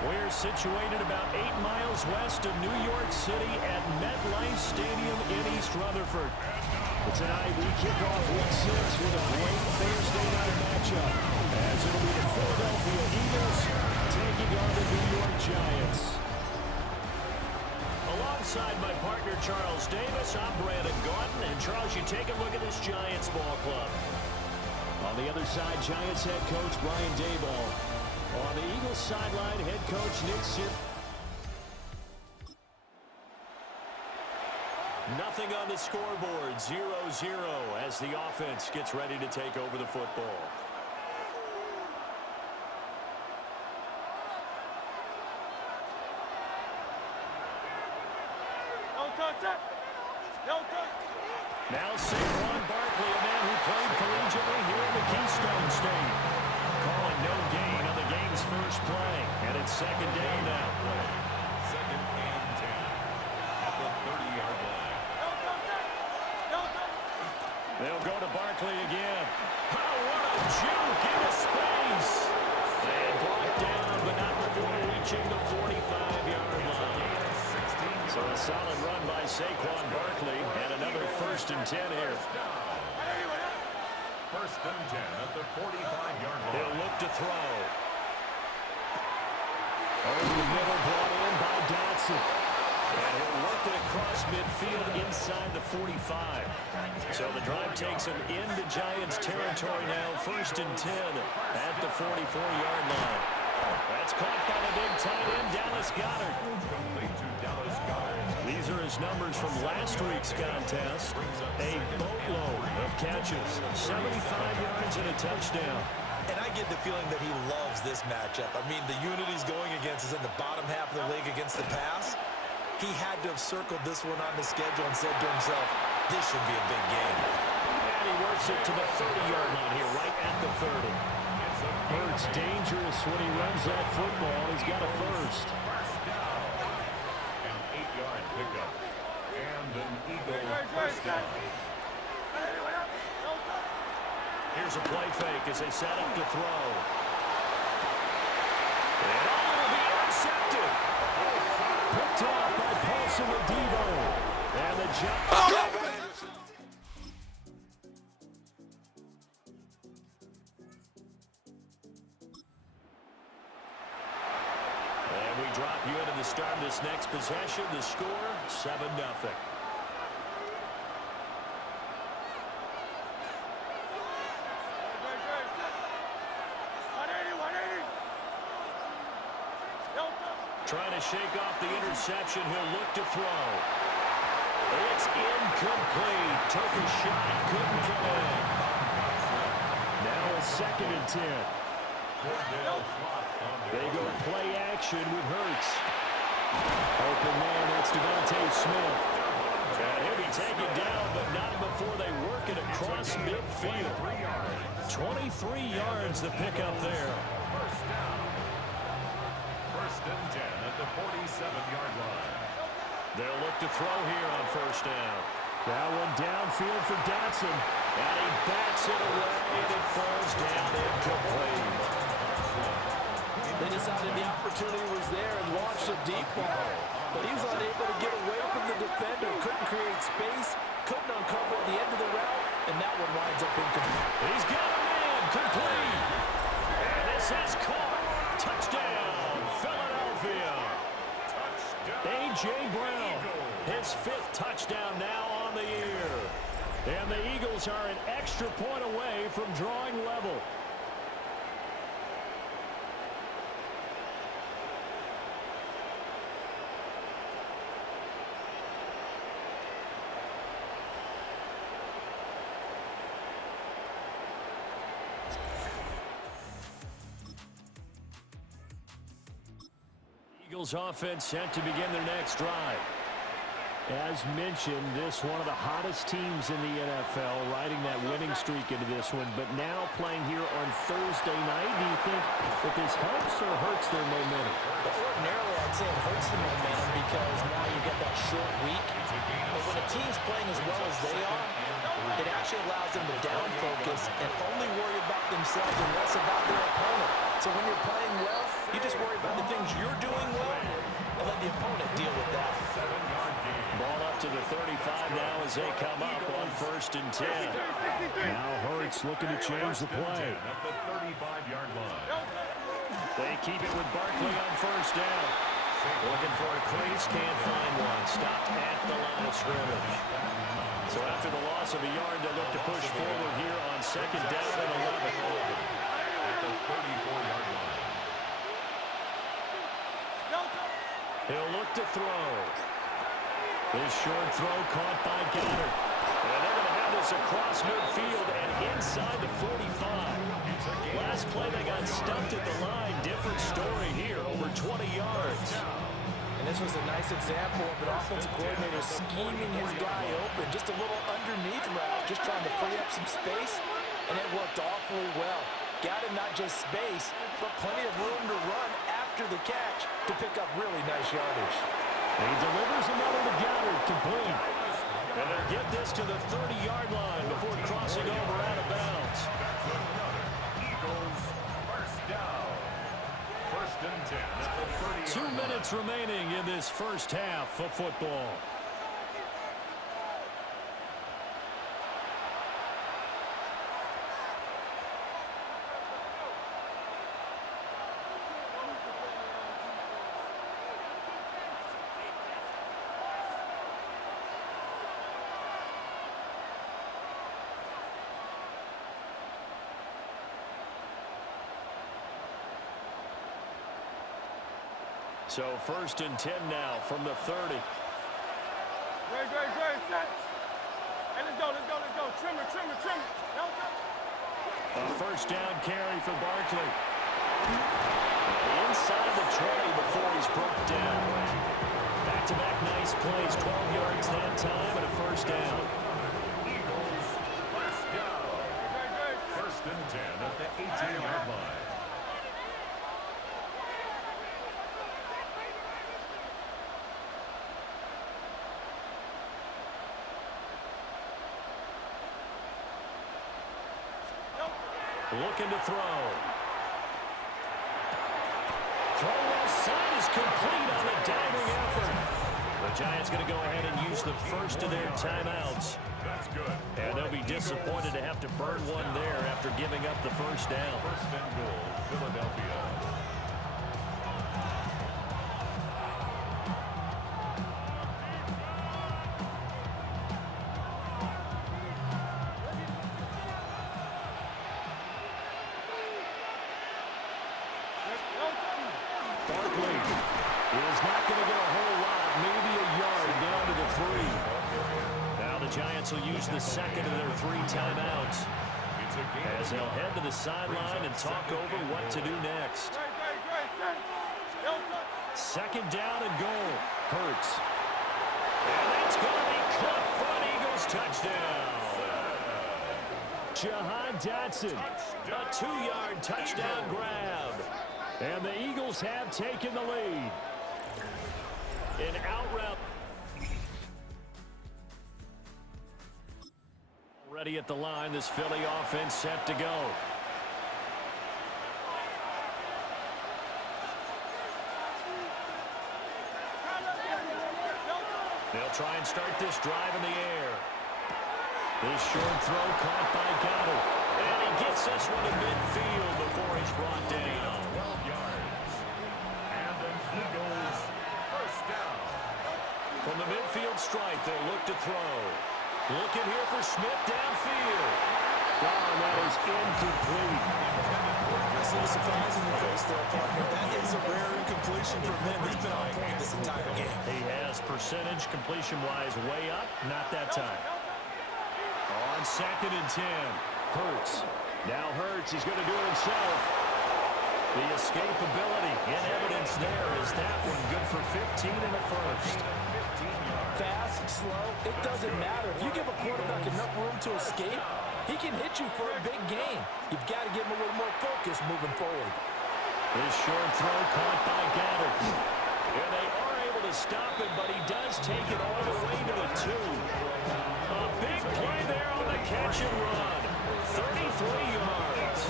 We're situated about 8 miles west of New York City at MetLife Stadium in East Rutherford. Tonight we kick off Week 6 with a great Thursday night matchup, as it'll be the Philadelphia Eagles taking on the New York Giants. Alongside my partner Charles Davis, I'm Brandon Gaudin. And Charles, you take a look at this Giants ball club. On the other side, Giants head coach Brian Daboll. On the Eagles sideline, head coach Nick Sirianni. Nothing on the scoreboard, 0-0 as the offense gets ready to take over the football. Now Saquon Barkley, a man who played collegiately here in the Keystone State. Calling no gain on the game's first play, and it's second down now. Second and 10 at the 30-yard line. They'll go to Barkley again. Oh, what a juke into space. And brought down, but not before reaching the 45-yard line. So a solid run by Saquon Barkley, and another 1st and 10 here. First and 10 at the 45-yard line. He'll look to throw. Over the middle, brought in by Dotson. And he'll work it across midfield inside the 45. So the drive takes him into Giants territory now. 1st and 10 at the 44-yard line. That's caught by the big tight end, Dallas Goedert. Complete to Dallas Goedert. These are his numbers from last week's contest. A boatload of catches, 75 yards and a touchdown. And I get the feeling that he loves this matchup. I mean, the unit he's going against is in the bottom half of the league against the pass. He had to have circled this one on the schedule and said to himself, this should be a big game. And he works it to the 30-yard line here, right at the 30. Hurts dangerous when he runs that football. He's got a first. First down. An 8-yard pickup. And an Eagle first down. Here's a play fake as they set up to throw. And all will be intercepted. Picked off by Paulson Adebo. And the jump. And we drop you into the start of this next possession. The score, 7-0. Trying to shake off the interception. He'll look to throw. It's incomplete. Took a shot. Couldn't come in. Now a 2nd and 10. They go play action with Hurts. Open man, that's Devontae Smith. And he'll be taken down, but not before they work it across midfield. 23 yards the pickup there. First down. First and 10 at the 47-yard line. They'll look to throw here on 1st down. That one downfield for Dotson. And he backs it away, and it falls down incomplete. They decided the opportunity was there and launched a deep ball. But he was unable to get away from the defender. Couldn't create space. Couldn't uncover the end of the route. And that one winds up incomplete. He's got a man. Complete. And this is caught. Touchdown, Philadelphia. A.J. Brown, his 5th touchdown now on the year. And the Eagles are an extra point away from drawing level. Eagles offense set to begin their next drive. As mentioned, this one of the hottest teams in the NFL, riding that winning streak into this one, but now playing here on Thursday night. Do you think that this helps or hurts their momentum? Ordinarily, I'd say it hurts the momentum because now you get that short week. But when a team's playing as well as they are, it actually allows them to down focus and only worry about themselves and less about their opponent. So when you're playing well, you just worry about the things you're as they come up on 1st and 10. Now Hurts looking to change the play. At the 35-yard line. They keep it with Barkley on 1st down. Looking for a crease, can't find one. Stopped at the line of scrimmage. So after the loss of a yard, they'll look to push forward here on 2nd down and 11. At the 34-yard line. He'll look to throw. This short throw caught by Goddard. And they're going to have this across midfield and inside the 45. Last play they got stuffed at the line. Different story here, over 20 yards. And this was a nice example of an offensive coordinator scheming his guy open. Just a little underneath route, just trying to free up some space, and it worked awfully well. Got him not just space, but plenty of room to run after the catch to pick up really nice yardage. He delivers another to Goddard, complete. And they'll get this to the 30-yard line before crossing over out of bounds. That's another Eagles first down. 1st and 10 at the 30-yard 2 minutes remaining in this first half of football. So 1st and 10 now from the 30. Great, set. Hey, let's go. Trim it. A 1st down carry for Barkley. Inside the 20 before he's broke down. Back-to-back nice plays, 12 yards that time, and a 1st down. Eagles first down. 1st and 10 at the 18-yard line. Looking to throw. Throw left side is complete on the diving effort. The Giants going to go ahead and use the first of their timeouts. That's good. And they'll be disappointed to have to burn one there after giving up the 1st down. 1st and goal, Philadelphia. Barkley is not going to get a whole lot, maybe a yard down to the 3. Now the Giants will use the second of their 3 timeouts as they'll head to the sideline and talk over what to do next. 2nd down and goal. Hurts. And that's going to be caught front. Eagles touchdown. Jahan Dotson, a 2-yard touchdown grab. And the Eagles have taken the lead. An out route. Ready at the line, this Philly offense set to go. They'll try and start this drive in the air. This short throw caught by Goddard. And he gets this one in midfield before he's brought down. 12 yards. And an Eagles first down. From the midfield stripe, they'll look to throw. Looking here for Smith downfield. Oh, and that is incomplete. I see the surprise in your face there, partner. That is a rare incompletion for him. He's been on point this entire game. He has percentage completion-wise way up. Not that time. On 2nd and 10, Hurts. Now Hurts, he's going to do it himself. The escapability in evidence there is that one good for 15 and a 1st. Fast, slow, it doesn't matter. If you give a quarterback enough room to escape, he can hit you for a big gain. You've got to give him a little more focus moving forward. This short throw caught by Goddard. And they are able to stop him, but he does take it all the way to the 2. A big play there on the catch and run. 33 yards.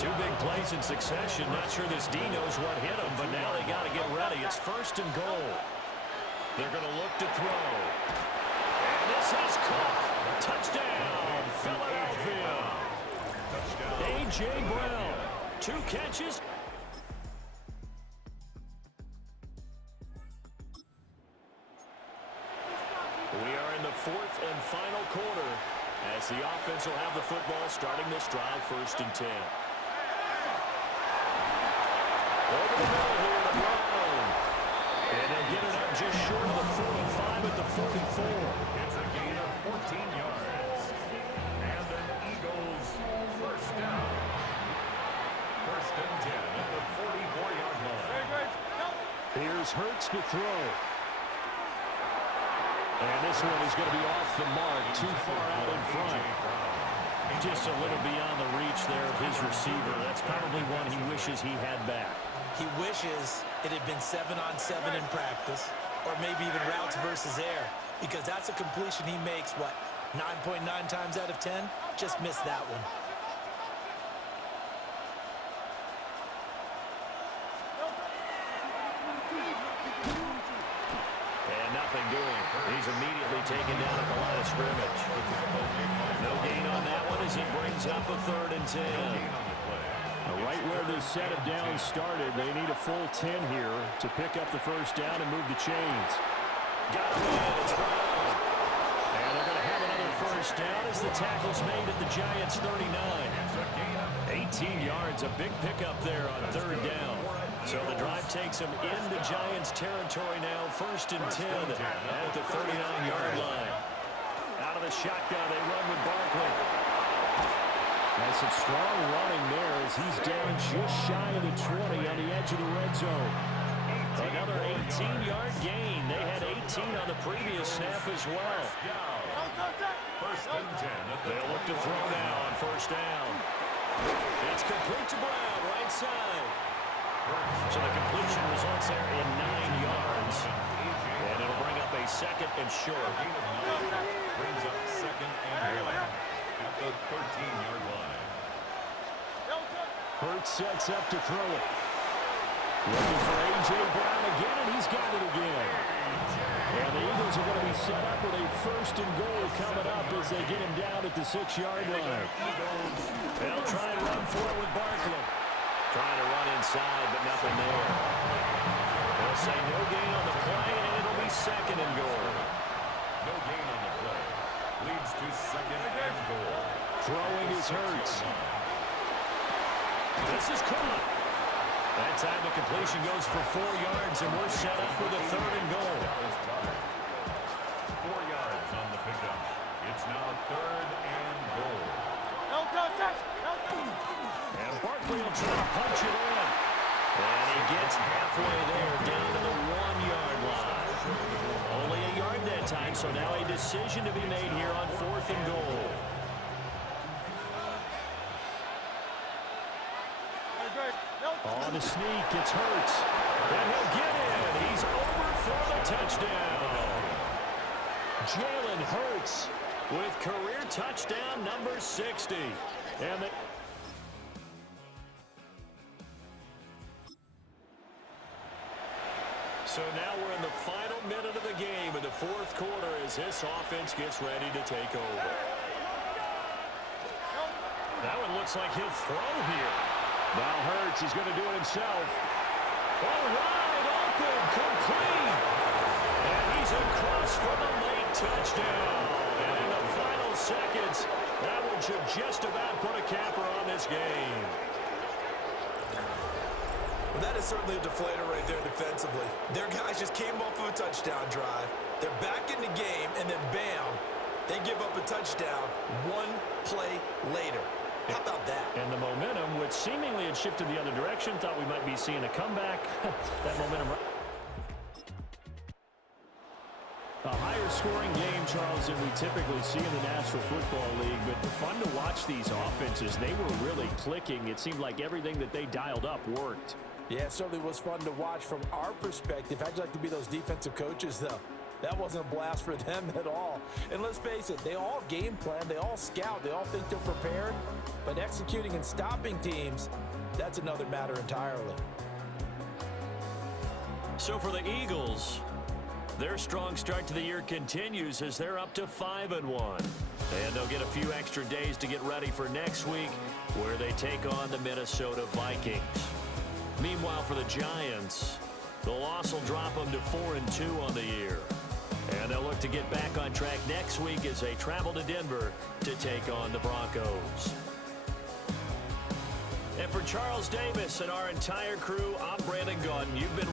2 big plays in succession. Not sure this D knows what hit him, but now they got to get ready. It's 1st and goal. They're going to look to throw. And This is caught. Touchdown, Philadelphia. A.J. Brown, 2 catches. We are in the 4th and final quarter as the offense will have the football starting this drive, 1st and 10. Over the middle here to Brown. And they'll get it up just short of the 45 at the 44. It's a gain of 14 yards. And an Eagles first down. 1st and 10 at the 44-yard line. Here's Hurts to throw. And this one is going to be off the mark, too far out in front. Just a little beyond the reach there of his receiver. That's probably one he wishes he had back. He wishes it had been 7-on-7 in practice, or maybe even routes versus air, because that's a completion he makes, what, 9.9 times out of 10? Just missed that one. And nothing doing. He's immediately taken down at the line of scrimmage. No gain on that one as it brings up a 3rd and 10. Right where this set of downs started, they need a full 10 here to pick up the 1st down and move the chains. Got him in. It's Brown. And they're going to have another 1st down as the tackle's made at the Giants' 39. 18 yards, a big pickup there on 3rd down. So the drive takes them into Giants territory now, 1st and 10 at the 39-yard line. Out of the shotgun, they run with Barkley. That's some strong running there as he's down just shy of the 20 on the edge of the red zone. Another 18-yard gain. They had 18 on the previous snap as well. 1st and 10. They'll look to throw now on 1st down. It's complete to Brown, right side. So the completion results there in 9 yards. And it'll bring up a 2nd and short. Brings up 2nd and 1 at the 13-yard line. Hurts sets up to throw it. Looking for A.J. Brown again, and he's got it again. And the Eagles are going to be set up with a 1st and goal coming up as they get him down at the 6-yard line. They'll try and run for it with Barkley. Trying to run inside, but nothing there. They'll say no gain on the play, and it'll be 2nd and goal. No gain on the play. Leads to 2nd and goal. Throwing is Hurts. This is caught. That time the completion goes for 4 yards, and we're set up with a 3rd and goal. 4 yards on the pickup. It's now 3rd and goal. And Barkley will try to punch it in. And he gets halfway there, down to the 1-yard line. Only a yard that time, so now a decision to be made here on 4th and goal. On the sneak, it's Hurts. And he'll get in. He's over for the touchdown. Jalen Hurts with career touchdown number 60. And so now we're in the final minute of the game in the 4th quarter as this offense gets ready to take over. That one looks like he'll throw here. Now Hurts is going to do it himself. All right, open, complete. And he's across for the late touchdown. And in the final seconds, that one should just about put a capper on this game. Well, that is certainly a deflator right there defensively. Their guys just came off of a touchdown drive. They're back in the game, and then bam, they give up a touchdown 1 play later. How about that? And the momentum, which seemingly had shifted the other direction, thought we might be seeing a comeback. That momentum. A higher scoring game, Charles, than we typically see in the National Football League, but fun to watch these offenses. They were really clicking. It seemed like everything that they dialed up worked. Yeah, it certainly was fun to watch from our perspective. How'd you like to be those defensive coaches, though? That wasn't a blast for them at all. And let's face it, they all game plan, they all scout, they all think they're prepared. But executing and stopping teams, that's another matter entirely. So for the Eagles, Their strong start to the year continues as they're up to 5-1. And they'll get a few extra days to get ready for next week, where they take on the Minnesota Vikings. Meanwhile, for the Giants, the loss will drop them to 4-2 on the year. And they'll look to get back on track next week as they travel to Denver to take on the Broncos. And for Charles Davis and our entire crew, I'm Brandon Gaudin. You've been